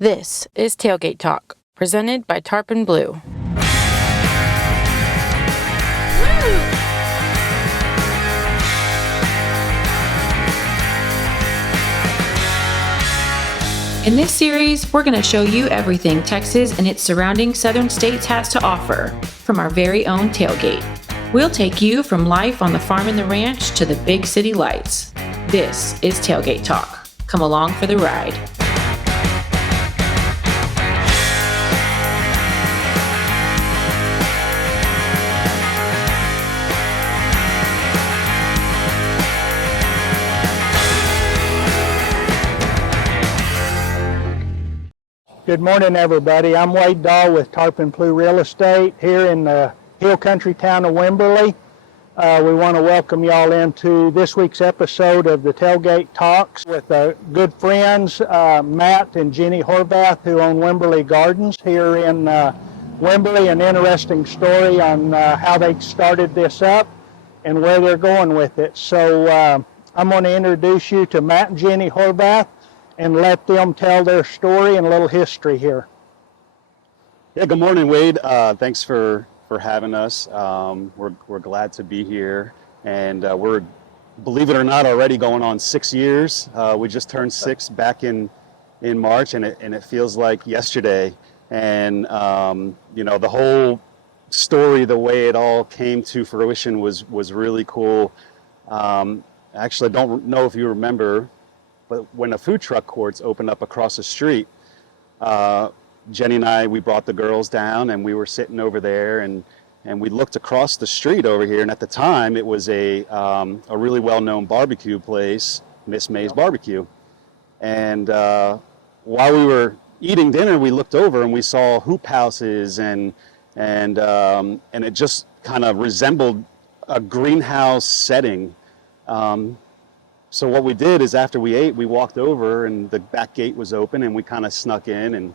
This is Tailgate Talk, presented by Tarpon Blue. In this series, we're going to show you everything Texas and its surrounding southern states has to offer from our very own tailgate. We'll take you from life on the farm and the ranch to the big city lights. This is Tailgate Talk. Come along for the ride. Good morning, everybody. I'm Wade Dahl with Tarpon Blue Real Estate here in the hill country town of Wimberley. We want to welcome y'all into this week's episode of the Tailgate Talks with good friends, Matt and Jenny Horvath, who own Wimberley Gardens here in Wimberley. An interesting story on how they started this up and where they're going with it. So I'm going to introduce you to Matt and Jenny Horvath and let them tell their story and a little history here. Yeah, good morning, Wade. Thanks for having us. We're glad to be here, and we're, believe it or not, already going on 6 years. We just turned 6 back in March, and it feels like yesterday. And you know, the whole story, the way it all came to fruition was really cool. Actually, I don't know if you remember, but when the food truck courts opened up across the street, Jenny and I, we brought the girls down and we were sitting over there and we looked across the street over here. And at the time it was a really well-known barbecue place, Miss May's Barbecue. And while we were eating dinner, we looked over and we saw hoop houses and it just kind of resembled a greenhouse setting. So what we did is after we ate, we walked over and the back gate was open and we kind of snuck in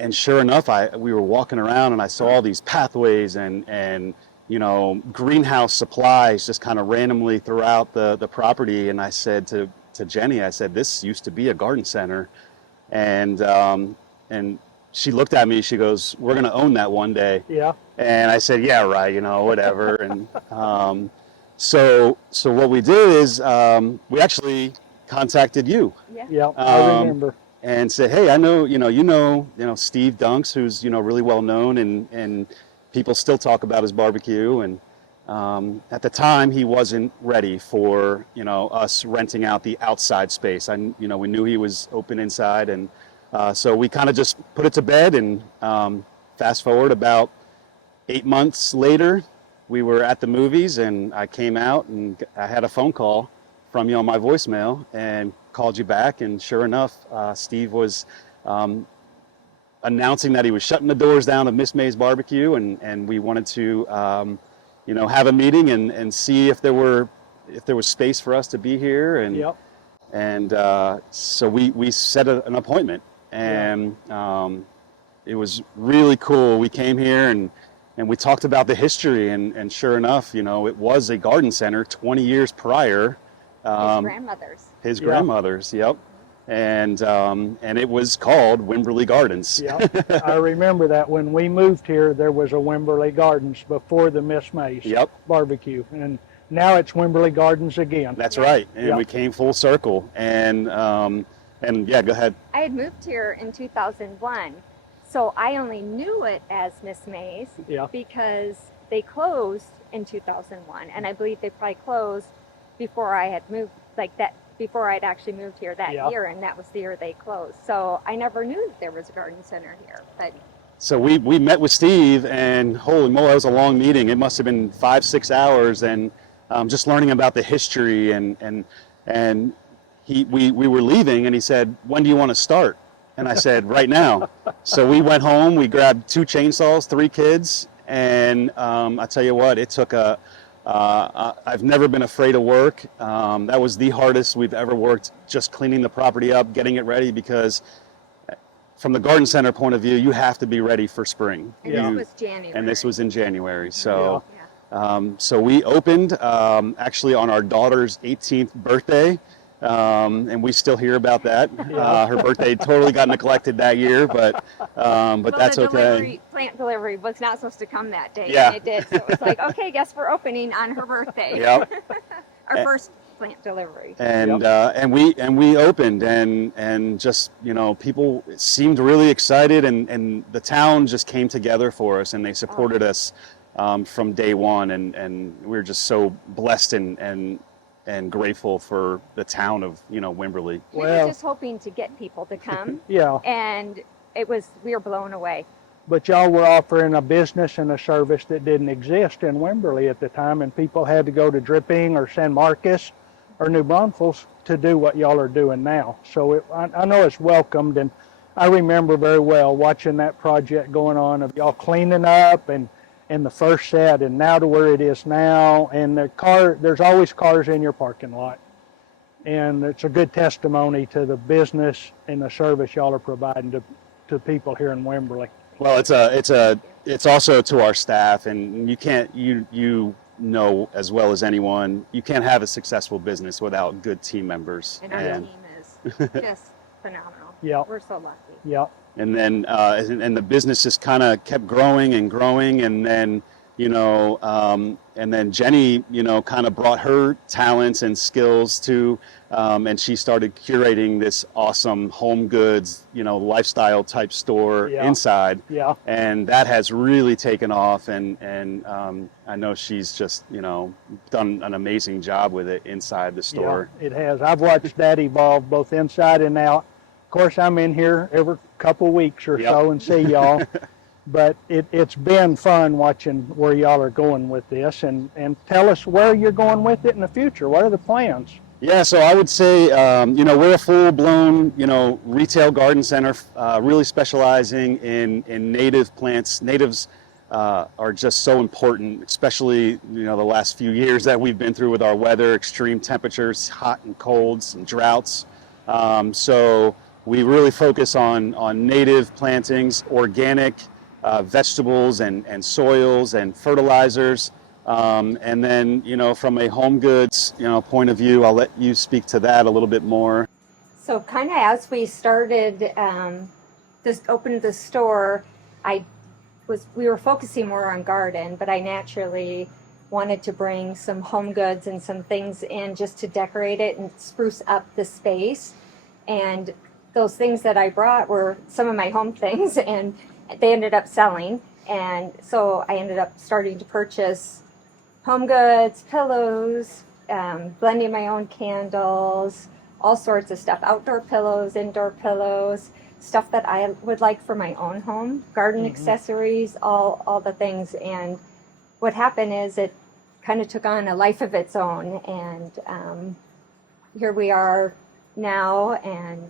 and sure enough, we were walking around and I saw all these pathways and you know, greenhouse supplies just kind of randomly throughout the property. And I said to Jenny, I said, this used to be a garden center. And she looked at me, she goes, we're going to own that one day. Yeah. And I said, yeah, right, you know, whatever. And So what we did is we actually contacted you. Yeah, I remember. And said, hey, I know, you know Steve Dunks, who's, really well known and people still talk about his barbecue. And at the time he wasn't ready for, us renting out the outside space. We knew he was open inside. And so we kind of just put it to bed and fast forward about 8 months later, we were at the movies and I came out and I had a phone call from you on my voicemail and called you back. And sure enough, Steve was announcing that he was shutting the doors down of Miss May's Barbecue. And we wanted to, have a meeting and see if there was space for us to be here. And, yep. And so we set an appointment and it was really cool. We came here and we talked about the history, and sure enough, it was a garden center 20 years prior. His grandmother's, yep. And it was called Wimberley Gardens. Yep. I remember that when we moved here, there was a Wimberley Gardens before the Miss May's Barbecue, and now it's Wimberley Gardens again. That's right, and we came full circle. And yeah, go ahead. I had moved here in 2001. So I only knew it as Miss May's because they closed in 2001, and I believe they probably closed before I had moved, before I'd actually moved here that year, and that was the year they closed. So I never knew that there was a garden center here. But so we met with Steve, and holy moly, it was a long meeting. It must have been 5-6 hours, and just learning about the history, and we were leaving, and he said, "When do you want to start?" And I said, right now. So we went home, we grabbed 2 chainsaws, 3 kids, and I tell you what, it took I've never been afraid of work. That was the hardest we've ever worked, just cleaning the property up, getting it ready, because from the garden center point of view, you have to be ready for spring. And this was January. And this was in January. So, so we opened actually on our daughter's 18th birthday. and we still hear about that. Her birthday totally got neglected that year, but Well, that's okay. Plant delivery was not supposed to come that day, Yeah. and it did. So it was like, okay, guess we're opening on her birthday. Yep. Our first plant delivery. And and we opened, and just, you know, people seemed really excited, and the town just came together for us, and they supported us from day one, and we're just so blessed and grateful for the town of, you know, Wimberley. We were just hoping to get people to come. And we were blown away. But y'all were offering a business and a service that didn't exist in Wimberley at the time, and people had to go to Dripping or San Marcos or New Braunfels to do what y'all are doing now. So I know it's welcomed, and I remember very well watching that project going on of y'all cleaning up and the first set, and now to where it is now, and there's always cars in your parking lot. And it's a good testimony to the business and the service y'all are providing to people here in Wimberley. Well, it's also to our staff, and you know as well as anyone, you can't have a successful business without good team members. And our team is just phenomenal. Yeah. We're so lucky. Yeah. And then and the business just kind of kept growing and growing, and then, you know, and then Jenny, you know, kind of brought her talents and skills to, and she started curating this awesome home goods, you know, lifestyle type store inside. Yeah. And that has really taken off, and I know she's just, you know, done an amazing job with it inside the store. Yeah, it has. I've watched that evolve both inside and out. Of course, I'm in here every couple weeks or so and see y'all. But it's been fun watching where y'all are going with this, and tell us where you're going with it in the future. What are the plans? Yeah, so I would say, you know, we're a full-blown, you know, retail garden center, really specializing in native plants. Natives are just so important, especially, you know, the last few years that we've been through with our weather, extreme temperatures, hot and colds and droughts. So we really focus on native plantings, organic vegetables and soils and fertilizers. And then, you know, from a home goods, you know, point of view, I'll let you speak to that a little bit more. So kind of as we started, just opened the store, we were focusing more on garden, but I naturally wanted to bring some home goods and some things in just to decorate it and spruce up the space. And those things that I brought were some of my home things, and they ended up selling. And so I ended up starting to purchase home goods, pillows, blending my own candles, all sorts of stuff, outdoor pillows, indoor pillows, stuff that I would like for my own home, garden accessories, all the things. And what happened is it kind of took on a life of its own. And here we are now, and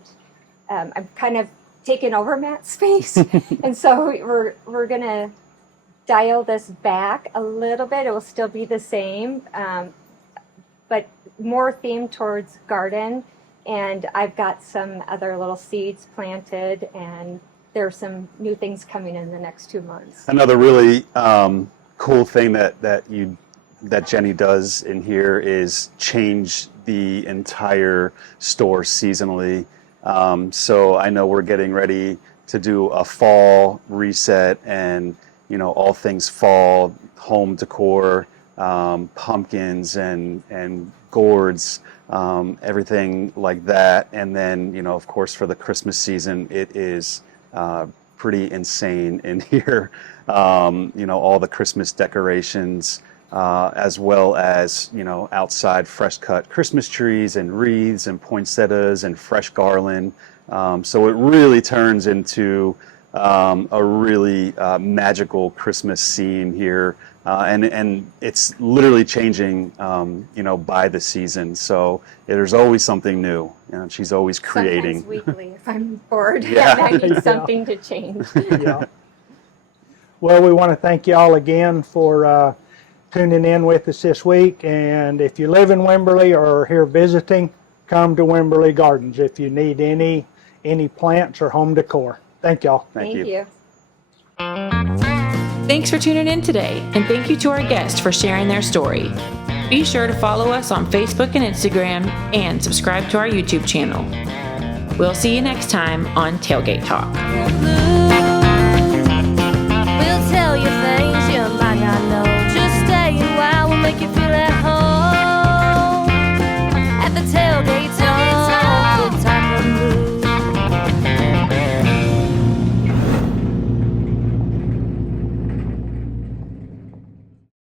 I'm kind of taking over Matt's space. And so we're going to dial this back a little bit. It will still be the same, but more themed towards garden. And I've got some other little seeds planted, and there's some new things coming in the next 2 months. Another really cool thing that Jenny does in here is change the entire store seasonally. So I know we're getting ready to do a fall reset, and, you know, all things fall, home decor, pumpkins and gourds, everything like that. And then, you know, of course, for the Christmas season, it is pretty insane in here. You know, all the Christmas decorations, as well as, you know, outside fresh cut Christmas trees and wreaths and poinsettias and fresh garland. So it really turns into a really magical Christmas scene here. And it's literally changing, you know, by the season. So there's always something new. You know, she's always creating. Sometimes weekly if I'm bored Yeah. and I need something to change. Yeah. Well, we want to thank you all again for tuning in with us this week. And if you live in Wimberley or are here visiting, come to Wimberley Gardens if you need any plants or home decor. Thank y'all. Thank you. Thanks for tuning in today, and thank you to our guests for sharing their story. Be sure to follow us on Facebook and Instagram and subscribe to our YouTube channel. We'll see you next time on Tailgate Talk. We'll tell you things you might not know. Just stay a while, we'll make you feel at home at the tailgate.